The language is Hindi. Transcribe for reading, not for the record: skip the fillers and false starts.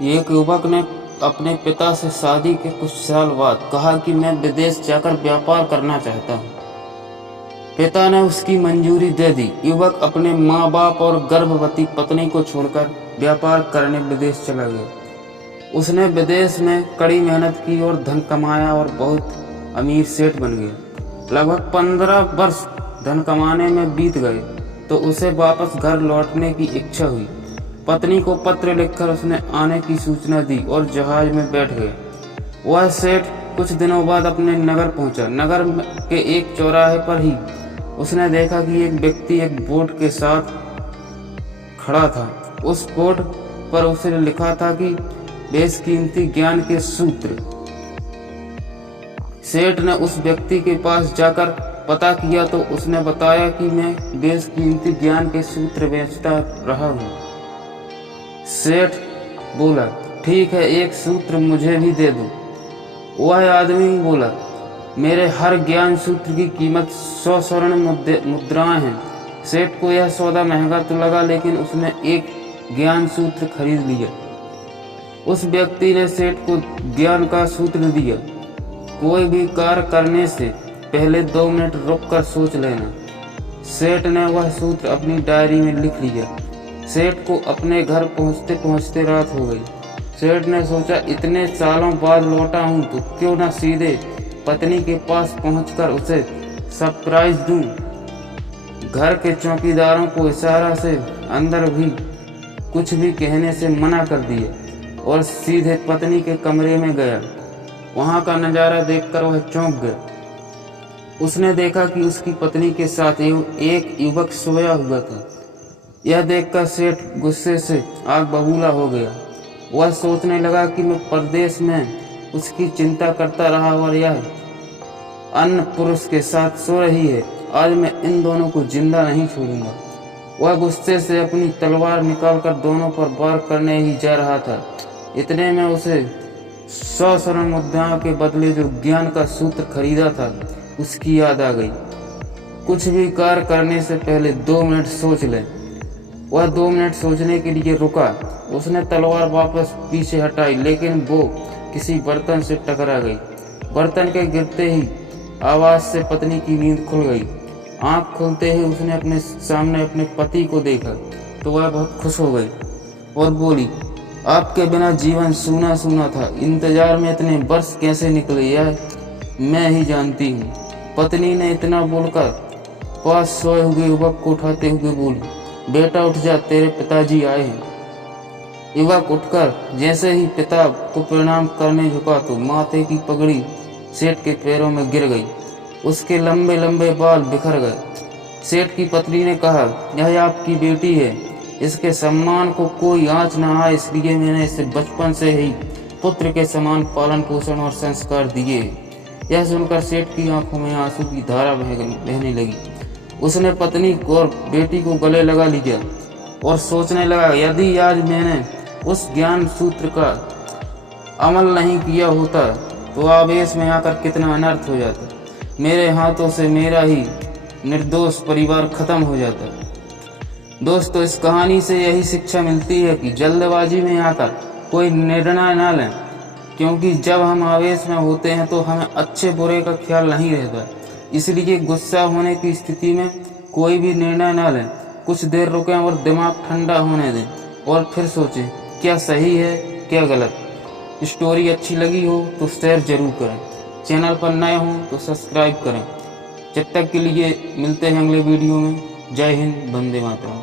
एक युवक ने अपने पिता से शादी के कुछ साल बाद कहा कि मैं विदेश जाकर व्यापार करना चाहता हूँ। पिता ने उसकी मंजूरी दे दी। युवक अपने माँ बाप और गर्भवती पत्नी को छोड़कर व्यापार करने विदेश चला गया। उसने विदेश में कड़ी मेहनत की और धन कमाया और बहुत अमीर सेठ बन गया। लगभग 15 वर्ष धन कमाने में बीत गए तो उसे वापस घर लौटने की इच्छा हुई। पत्नी को पत्र लिखकर उसने आने की सूचना दी और जहाज में बैठ गए। वह सेठ कुछ दिनों बाद अपने नगर पहुंचा। नगर के एक चौराहे पर ही उसने देखा कि एक व्यक्ति एक बोर्ड के साथ खड़ा था। उस बोर्ड पर उसने लिखा था कि बेशकीमती ज्ञान के सूत्र। सेठ ने उस व्यक्ति के पास जाकर पता किया तो उसने बताया कि मैं बेशकीमती ज्ञान के सूत्र बेचता रहा हूँ। सेठ बोला, ठीक है, एक सूत्र मुझे भी दे दो। वह आदमी बोला, मेरे हर ज्ञान सूत्र की कीमत 100 स्वर्ण मुद्राएं हैं। सेठ को यह सौदा महंगा तो लगा, लेकिन उसने एक ज्ञान सूत्र खरीद लिया। उस व्यक्ति ने सेठ को ज्ञान का सूत्र दिया, कोई भी कार्य करने से पहले 2 मिनट रुककर सोच लेना। सेठ ने वह सूत्र अपनी डायरी में लिख लिया। सेठ को अपने घर पहुंचते पहुंचते रात हो गई। सेठ ने सोचा, इतने सालों बाद लौटा हूं तो क्यों न सीधे पत्नी के पास पहुंचकर उसे सरप्राइज दूं। घर के चौकीदारों को इशारा से अंदर भी कुछ भी कहने से मना कर दिया और सीधे पत्नी के कमरे में गया। वहां का नजारा देखकर वह चौंक गया। उसने देखा कि उसकी पत्नी के साथ एक युवक सोया हुआ था। यह देखकर सेठ गुस्से से आग बबूला हो गया। वह सोचने लगा कि मैं परदेश में उसकी चिंता करता रहा और यह अन्य पुरुष के साथ सो रही है। आज मैं इन दोनों को जिंदा नहीं छोड़ूंगा। वह गुस्से से अपनी तलवार निकालकर दोनों पर वार करने ही जा रहा था। इतने में उसे 100 स्वर्ण मुद्राओं के बदले जो ज्ञान का सूत्र खरीदा था उसकी याद आ गई। कुछ भी कार्य करने से पहले 2 मिनट सोच ले। वह 2 मिनट सोचने के लिए रुका। उसने तलवार वापस पीछे हटाई, लेकिन वो किसी बर्तन से टकरा गई। बर्तन के गिरते ही आवाज से पत्नी की नींद खुल गई। आंख खुलते ही उसने अपने सामने अपने पति को देखा तो वह बहुत खुश हो गई और बोली, आपके बिना जीवन सूना सूना था। इंतजार में इतने वर्ष कैसे निकले यह मैं ही जानती हूँ। पत्नी ने इतना बोलकर पास सोए हुए युवक को उठाते हुए बोली, बेटा उठ जा, तेरे पिताजी आए हैं। युवक उठकर जैसे ही पिता को प्रणाम करने झुका तो माथे की पगड़ी सेठ के पैरों में गिर गई। उसके लंबे लंबे बाल बिखर गए। सेठ की पत्नी ने कहा, यह आपकी बेटी है, इसके सम्मान को कोई आँच न आए, इसलिए मैंने इसे बचपन से ही पुत्र के समान पालन पोषण और संस्कार दिए। यह सुनकर सेठ की आंखों में आंसू की धारा बहने लगी। उसने पत्नी और बेटी को गले लगा लिया और सोचने लगा, यदि आज मैंने उस ज्ञान सूत्र का अमल नहीं किया होता तो आवेश में आकर कितना अनर्थ हो जाता। मेरे हाथों से मेरा ही निर्दोष परिवार खत्म हो जाता। दोस्तों, इस कहानी से यही शिक्षा मिलती है कि जल्दबाजी में आकर कोई निर्णय न लें, क्योंकि जब हम आवेश में होते हैं तो हमें अच्छे बुरे का ख्याल नहीं रहता। इसलिए गुस्सा होने की स्थिति में कोई भी निर्णय न लें। कुछ देर रुकें और दिमाग ठंडा होने दें और फिर सोचें क्या सही है क्या गलत। स्टोरी अच्छी लगी हो तो शेयर जरूर करें। चैनल पर नए हों तो सब्सक्राइब करें। जब तक के लिए मिलते हैं अगले वीडियो में। जय हिंद, वंदे मातरम।